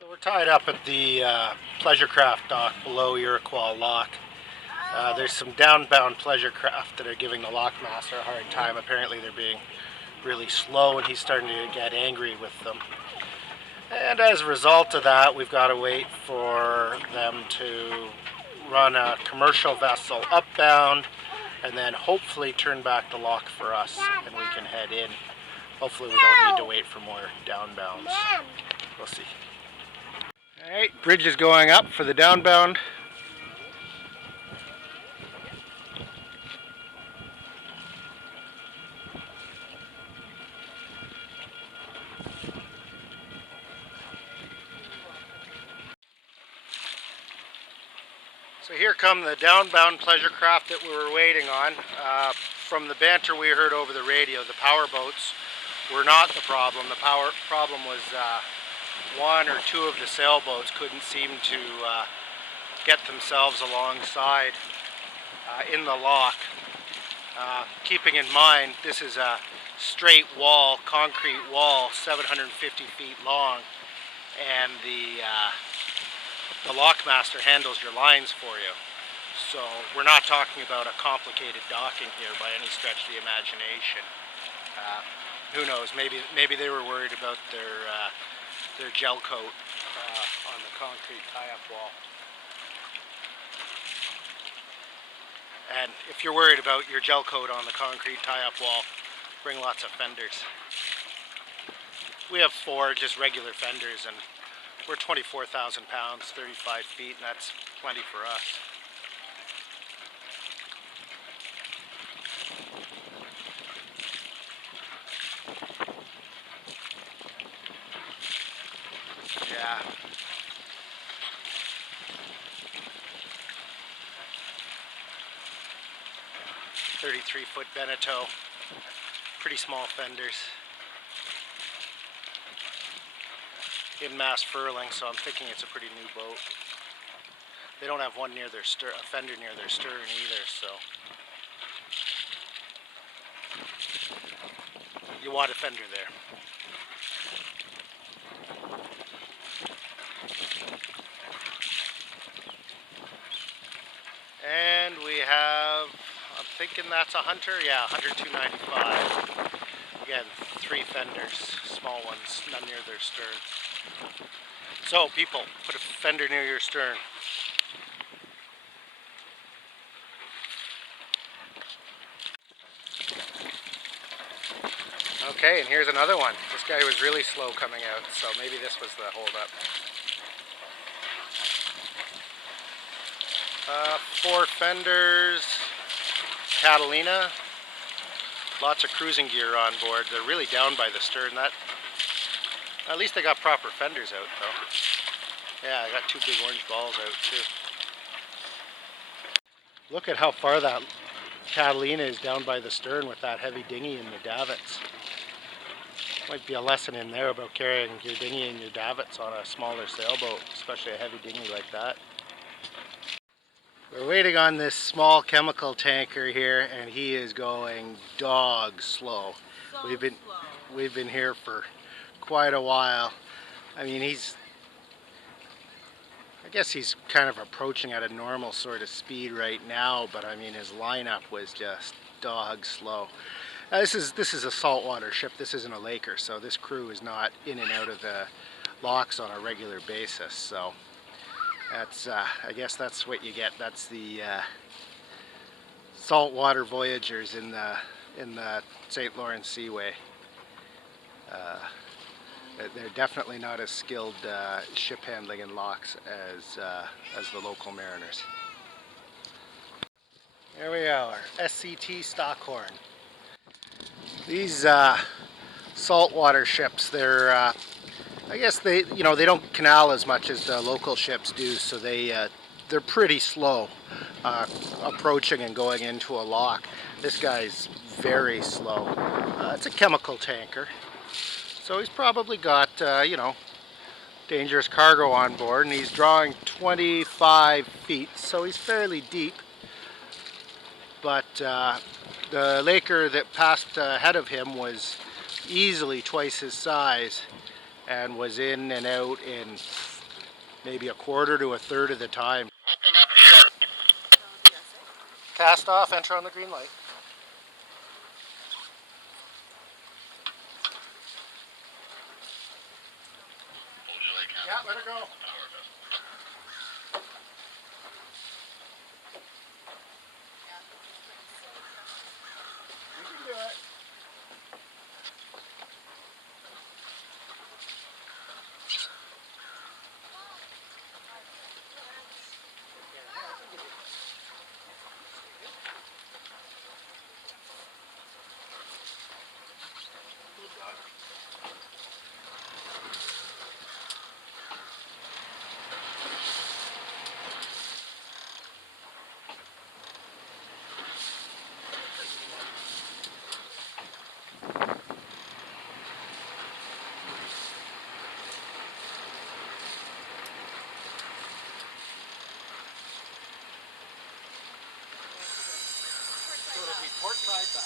So we're tied up at the pleasure craft dock below Iroquois Lock. There's some downbound pleasure craft that are giving the lockmaster a hard time. Apparently they're being really slow and he's starting to get angry with them. And as a result of that, we've got to wait for them to run a commercial vessel upbound and then hopefully turn back the lock for us and we can head in. Hopefully we don't need to wait for more downbounds. We'll see. Alright, bridge is going up for the downbound. So here come the downbound pleasure craft that we were waiting on. From the banter we heard over the radio, the power boats were not the problem. The problem was one or two of the sailboats couldn't seem to get themselves alongside in the lock. Keeping in mind this is a straight wall, concrete wall, 750 feet long, and the lockmaster handles your lines for you. So we're not talking about a complicated docking here by any stretch of the imagination. Who knows? Maybe they were worried about their gel coat on the concrete tie-up wall. And if you're worried about your gel coat on the concrete tie-up wall, bring lots of fenders. We have 4 just regular fenders, and we're 24,000 pounds, 35 feet, and that's plenty for us. Yeah. "33-foot Beneteau, pretty small fenders. In mast furling, so I'm thinking it's a pretty new boat. They don't have one near their a fender near their stern either, so you want a fender there. And we have, I'm thinking that's a Hunter, yeah, Hunter 295. Again, 3 fenders, small ones, none near their stern. So people, put a fender near your stern. Okay, and here's another one. This guy was really slow coming out, so maybe this was the holdup. 4 fenders, Catalina, lots of cruising gear on board. They're really down by the stern. At least they got proper fenders out though. Yeah, I got 2 big orange balls out too. Look at how far that Catalina is down by the stern with that heavy dinghy and the davits. Might be a lesson in there about carrying your dinghy and your davits on a smaller sailboat, especially a heavy dinghy like that. We're waiting on this small chemical tanker here, and he is going dog slow. We've been here for quite a while. I mean, I guess he's kind of approaching at a normal sort of speed right now, but I mean his lineup was just dog slow. This is a saltwater ship. This isn't a laker, so this crew is not in and out of the locks on a regular basis. So that's I guess that's what you get. That's the saltwater voyagers in the St. Lawrence Seaway. They're definitely not as skilled ship handling in locks as the local mariners. There we are, SCT Stockhorn. These saltwater ships, they're I guess they don't canal as much as the local ships do, so they're pretty slow approaching and going into a lock. This guy's very slow. It's a chemical tanker. So he's probably got, dangerous cargo on board, and he's drawing 25 feet, so he's fairly deep. But the laker that passed ahead of him was easily twice his size, and was in and out in maybe a quarter to a third of the time. Cast off, enter on the green light. Yeah, let her go. You can do it. So it'll be port side bow.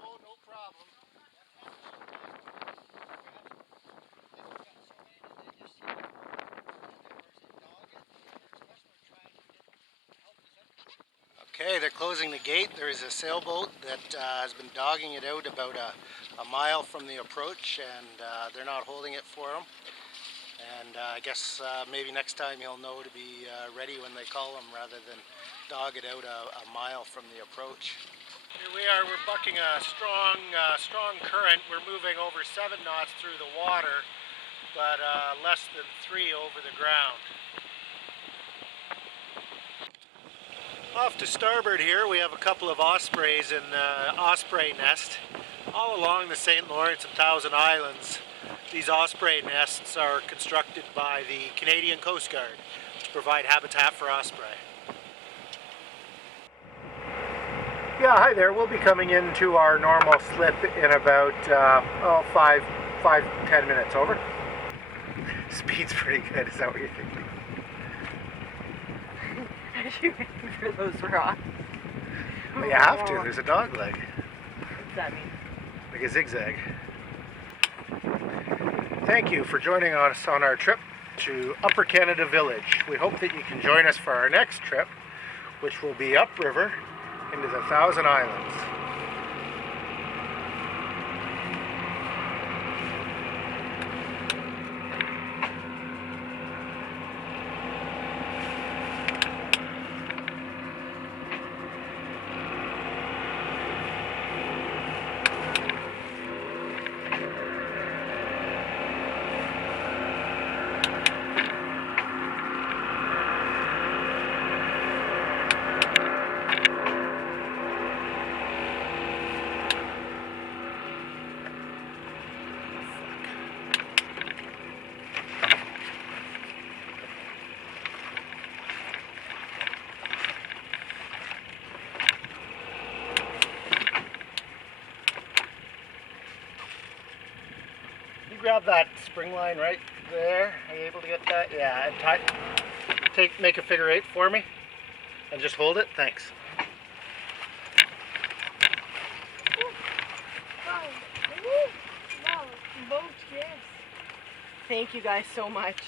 Oh, no problem. Okay, they're closing the gate. There is a sailboat that has been dogging it out about a mile from the approach, and they're not holding it for him. And I guess maybe next time he'll know to be ready when they call him rather than dog it out a mile from the approach. Here we are, we're bucking a strong current. We're moving over 7 knots through the water, but less than 3 over the ground. Off to starboard here, we have a couple of ospreys in the osprey nest all along the St. Lawrence and Thousand Islands. These osprey nests are constructed by the Canadian Coast Guard to provide habitat for osprey. Yeah, hi there. We'll be coming into our normal slip in about 5-10 minutes. Over. Speed's pretty good. Is that what you're thinking? shooting for those rocks. Well, you have to. There's a dog leg. What's that mean? Like a zigzag. Thank you for joining us on our trip to Upper Canada Village. We hope that you can join us for our next trip, which will be upriver into the Thousand Islands. Grab that spring line right there. Are you able to get that? Yeah, and make a figure 8 for me, and just hold it. Thanks. Thank you guys so much.